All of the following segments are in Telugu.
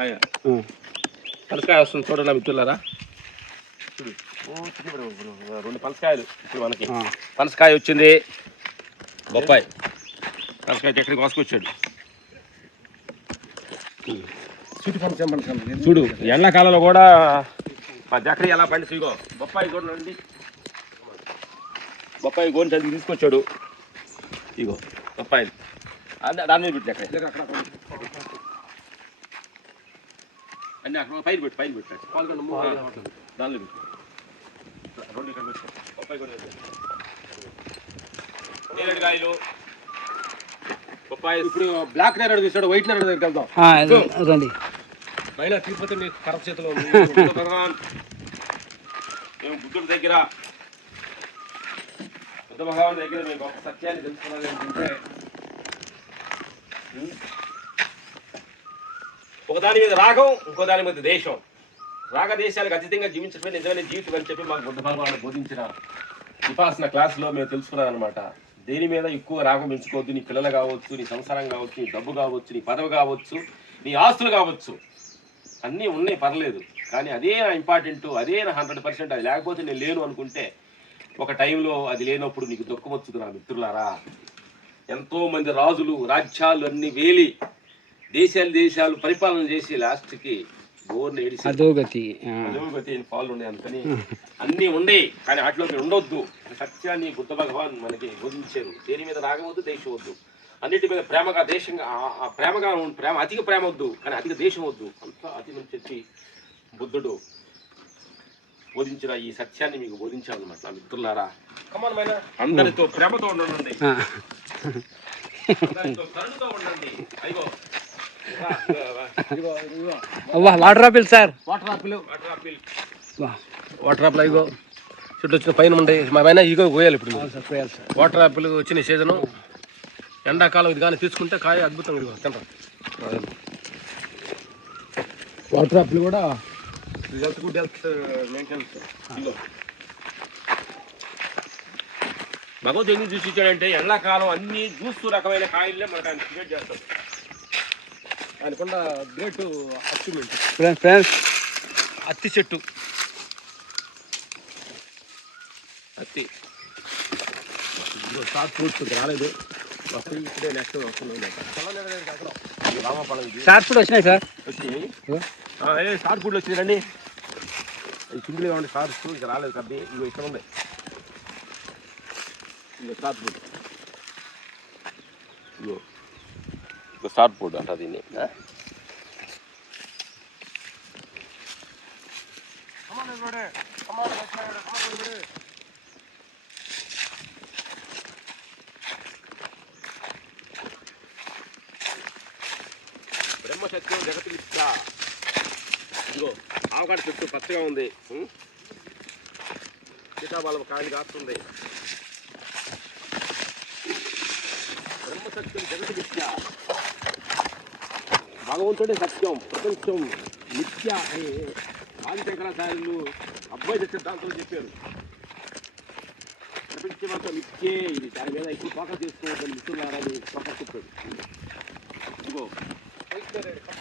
కాయ పనసకాయ వస్తుంది చూడండి మిత్రులారా. రెండు పనసకాయలు ఇప్పుడు మనకి పనసకాయ వచ్చింది. బొప్పాయి పనసకాయ ఎక్కడికి కోసుకొచ్చాడు చూడు. ఎండాకాలంలో కూడా మా జక్కడి ఎలా పండి ఇగో బొప్పాయి చూడండి. బొప్పాయి గోని చదివి తీసుకొచ్చాడు. ఇగో బొప్పాయిలు దాని మీద పెట్టి అక్కడ అన్నీ అక్కడ పైన పెట్టాడు దానిలో పెట్టు. రెండు ఇక్కడ పెట్టాడు బొప్పాయి కూడా నేరేడుకాయలు బొప్పాయి. ఇప్పుడు బ్లాక్ నేరేడు తీసాడు, వైట్ నేరేడు దగ్గరికి వెళ్దాం రండి. పైన తిరుపతి మీకు కరప చేతిలో భగవాన్ మేము బుద్ధుడి దగ్గర బుద్ధ భగవాన్ దగ్గర మేము గొప్ప సత్యాన్ని తెలుసుకున్నది ఏంటంటే ఒకదాని మీద రాగం, ఇంకో దాని మీద దేశం. రాగదేశాలకు అతీతంగా జీవించడమే నిజమైన జీవితం అని చెప్పి మాకు బుద్ధ భగవాన్ బోధించిన విపాసన క్లాసులో మేము తెలుసుకున్నాం అనమాట. దేని మీద ఎక్కువ రాగం పెంచుకోవద్దు. నీ పిల్లలు కావచ్చు, నీ సంసారం కావచ్చు, నీ డబ్బు కావచ్చు, నీ పదవి కావచ్చు, నీ ఆస్తులు కావచ్చు, అన్నీ ఉన్నాయి పర్లేదు. కానీ అదే నా ఇంపార్టెంట్, అదే నా 100%. అది లేకపోతే నేను లేను అనుకుంటే ఒక టైంలో అది లేనప్పుడు నీకు దుఃఖం వచ్చుదు నా మిత్రులారా. ఎంతోమంది రాజులు రాజ్యాలు అన్ని వేలి దేశాలు పరిపాలన చేసి లాస్ట్కి బోర్ని ఏడిసి అధోగతి ఫాల్ ఉన్నాయి. అందుకని అన్నీ ఉన్నాయి కానీ వాటిలోకి ఉండొద్దు. సత్యాన్ని బుద్ధ భగవాన్ మనకి బోధించారు. దేని మీద రాగవద్దు, దేశం వద్దు. అన్నిటి మీద ప్రేమగా దేశంగా ప్రేమగా అధిక ప్రేమ వద్దు, కానీ అధిక దేశం వద్దు. అంతా అతి నుంచి చెప్పి బుద్ధుడు బోధించిన ఈ సత్యాన్ని మీకు బోధించాలన్నమాట నా మిత్రులారా. కమాన్ అందరితో ప్రేమతో ఉండండి, కరుణతో ఉండండి. అయ్యో water apple sir, water apple ఇగో చుట్టూ వచ్చిన పైన ఉంటాయి. మా పైన ఇగో పోయాలి. ఇప్పుడు వాటర్ ఆపిల్ వచ్చిన సీజను ఎండాకాలం. ఇది కానీ తీసుకుంటే కాయ అద్భుతంగా ఇదిగో తింటాం. వాటర్ ఆపిల్ కూడా గుడ్ హెల్త్ మెయింటెనెన్స్. ఇదిగో భగవద్గీత ఎందుకు చూసి ఇచ్చాడంటే ఎండాకాలం అన్ని జ్యూస్ రకమైన కాయలే మనకు ఆయన క్రియేట్ చేస్తాం. ఆయనకున్న గ్రేట్ అచీవ్మెంట్ ఫ్రెండ్స్. అత్తి చెట్టు, అత్తి షార్ట్ ఫ్రూట్స్ రాలేదు. ఇప్పుడే నెక్స్ట్ షార్ట్ ఫుడ్ వచ్చినాయి సార్. వచ్చినాయి షార్ట్ ఫుడ్లు వచ్చినాయి రండి. ఈ సింగిల్ ఏమంటే షార్ట్ ఫుడ్ ఇక్కడ రాలేదు కదా. ఇగో ఇక్కడ ఉంది ఇగో షార్ట్ ఫుడ్. ఇగో షార్ట్ ఫుడ్ అంట దీన్ని. బ్రహ్మసత్యం జగతి మిథ్య. ఇదిగో ఆవకాడ చెట్టు పచ్చగా ఉంది. సీతాఫలం కాయలు కాస్తుంది. బ్రహ్మసత్యం జగతి మిథ్య. భగవంతుడే సత్యం, ప్రపంచం మిథ్య అని ఆదిశంకరాచార్యులు అద్వైత సిద్ధాంతం చెప్పారు. ప్రపంచమంతా మిథ్యే, ఇది దాని మీద ఎక్కువ ఫోకస్ చేసుకోవద్దని మిత్రులారని ఫోకస్ చెప్పాడు. ఇదిగో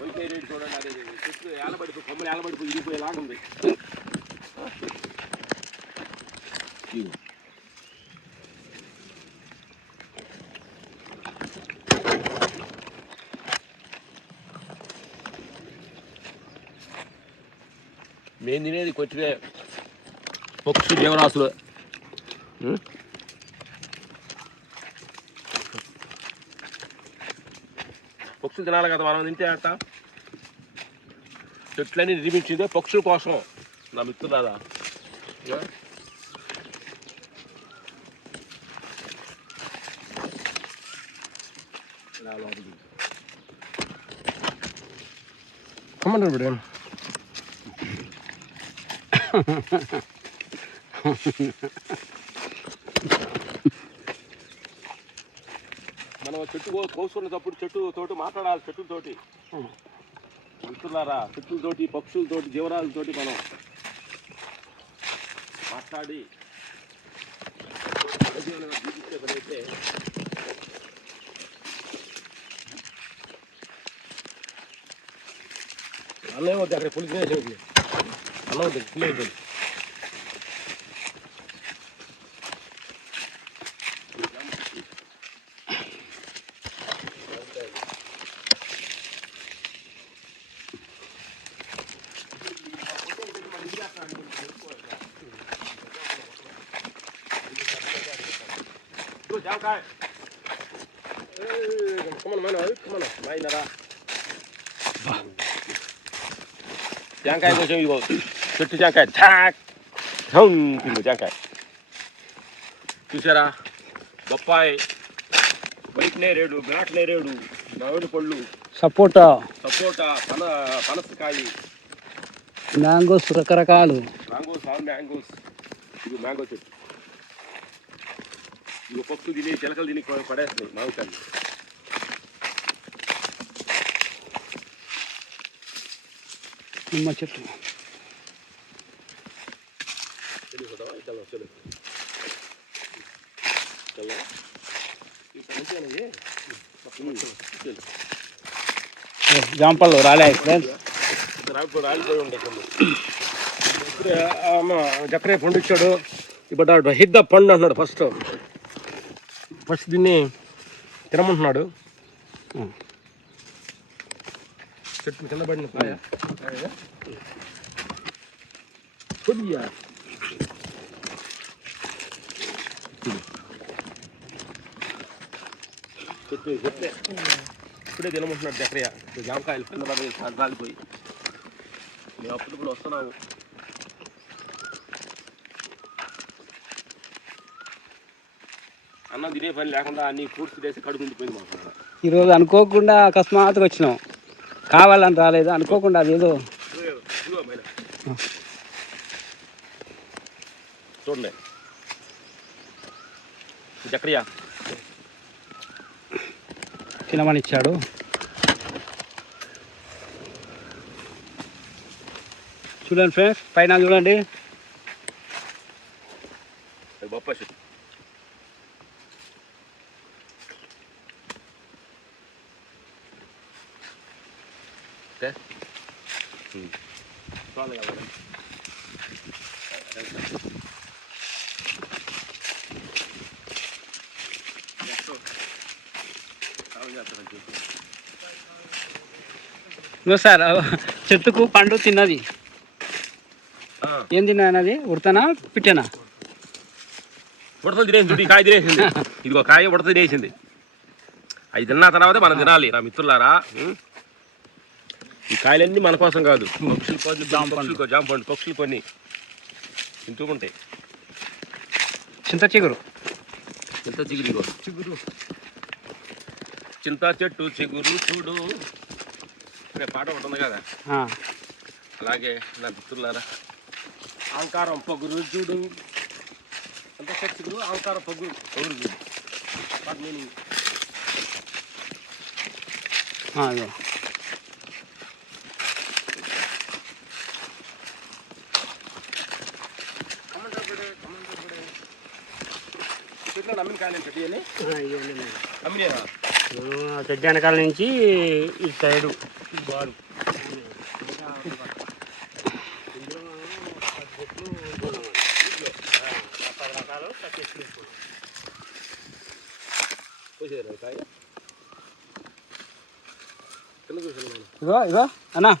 వైద్యరేడు చూడండి, అదే చెట్లు ఏలబడిపోయి కొమ్మలు ఏలబడిపోయి ఇరిగిపోయేలాగా ఉంది. మేము తినేది కొట్టివే పక్షి జీవరాశులు. పక్షులు తినాలి కదా, మనం తింటే అట్ట. చెట్లన్నీ నిర్మించిందే పక్షుల కోసం నా మిత్రులారా. కమంటారు బిడ్డ. మనం చెట్టు కోసుకునేటప్పుడు చెట్టుతోటి మాట్లాడాలి. చెట్టుతోటి మిత్రులారా, చెట్లతోటి పక్షులతోటి జీవరాలతోటి మనం మాట్లాడి జీవించే పనైతే అన్నం వద్దు అక్కడ పులికి అన్నం వద్దు పులి అయిపోయింది. జామకాయ జాంకాయ కొంచెం ఇగో చెట్టు జాంకాయ ఠాక్ తిండు జాంకాయ చూసారా. బొప్పాయి, వైట్ నేరేడు, బ్లాక్ నేరేడు, మామిడి పళ్ళు, సపోటా, పనసకాయ, మ్యాంగోస్ రకరకాలు. మ్యాంగోస్ ఇది మ్యాంగో చెట్టు. ఇక పప్పు తిని చిలకలు తిని పడేస్తున్నాయి మామిడికాయలు. నిమ్మ చెట్టు. జాంపళ్ళు రాలే ఫ్రెండ్స్. రాలిపోయి ఉండే జక్కరే పండు ఇచ్చాడు. ఇప్పుడు హిద్ద పండు అంటున్నాడు. ఫస్ట్ దీన్ని తినమంటున్నాడు. చెట్టు కింద పడిన కాయ కొద్దిగా చెట్టు ఇప్పుడే తినమంటున్నాడు జక్కరయ్య. జామకాయలు కింద పడి రాలిపోయి మేము అప్పుడు కూడా వస్తున్నాము. అన్నం తినే పని లేకుండా అన్ని ఫ్రూట్స్ తినేసి కడుపు నిండిపోయింది మాకు. ఈరోజు అనుకోకుండా అకస్మాత్తుగా వచ్చినాం, కావాలని రాలేదు, అనుకోకుండా అదేదో. చూడండి జక్కరయ్య తినమని ఇచ్చాడు. చూడండి ఫ్రెండ్స్, పైన చూడండి బొప్పాయి చెట్టు. సార్ చెట్టుకు పండు తిన్నది. ఏం తిన్నది? ఉడతనా పిట్టేనా? ఉడతలు తినేసింది. కాయ తినేసింది. ఇదిగో కాయ ఉడత తినేసింది. అవి తిన్న తర్వాత మనం తినాలి రా మిత్రులారా. ఈ కాయలన్నీ మన కోసం కాదు, జాంపండు పక్షులు కొన్ని తింటూ ఉంటాయి. చింత చిగురు చింత చెట్టు చిగురు చూడు పాట ఉంటుంది కదా, అలాగే నా మిత్రులారా ఆంకారం పొగురు చూడు. చింత చెట్టు చిగురు ఆంకారం పొగురు చూడు. What meaning? చెట్టు వెనకాల నుంచి ఈ సైడు బారు ఇగో ఇగో అన్నా,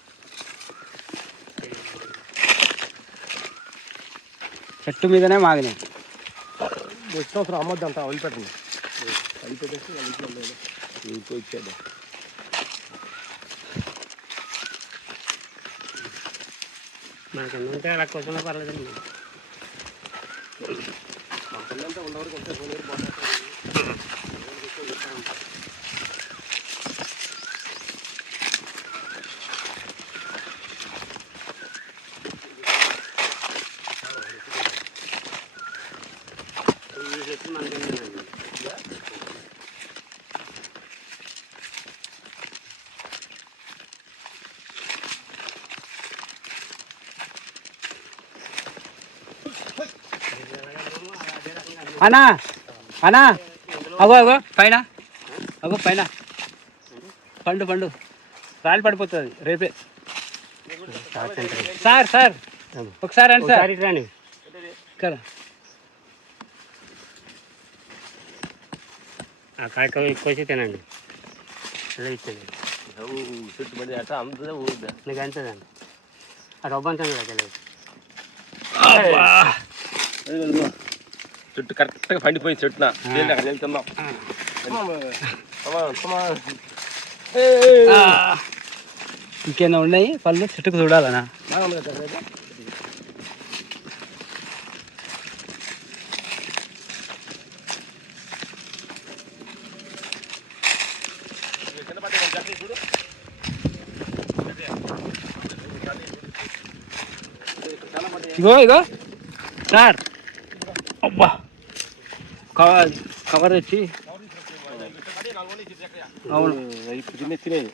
చెట్టు మీదనే మాగినాయి. వచ్చిన అమ్మద్దంతా వదిలిపెట్టండి. వదిలిపెట్టేసి ఇంకో ఇచ్చేద్దాం. మనకు ఉంటే అలా కోసం పర్లేదండి. అంతా ఉన్నవరకు వస్తే అన్నా అన్నా, అగో అగో పైన, అగో పైన పండు రాలి పడిపోతుంది రేపే. సార్ సార్ ఒకసారి రండి సార్ రండి ఇక్కడ ఆ కాయ కోసి తినండి ఇలా ఇచ్చేది చెట్టు పడి అట్ట అంతే ఊరుద్దా నీకు అంతేదండి ఆ రొబ్బంతా తెలియదు చెట్టు కరెక్ట్గా పండిపోయింది చెట్టున అక్కడ వెళ్తున్నాం ఇంకేమైనా ఉన్నాయి పళ్ళు చెట్టుకు చూడాలనా ఇగో ఇగో సార్ అబ్బా కవర్ తెచ్చి అవును ఇప్పుడు తినేది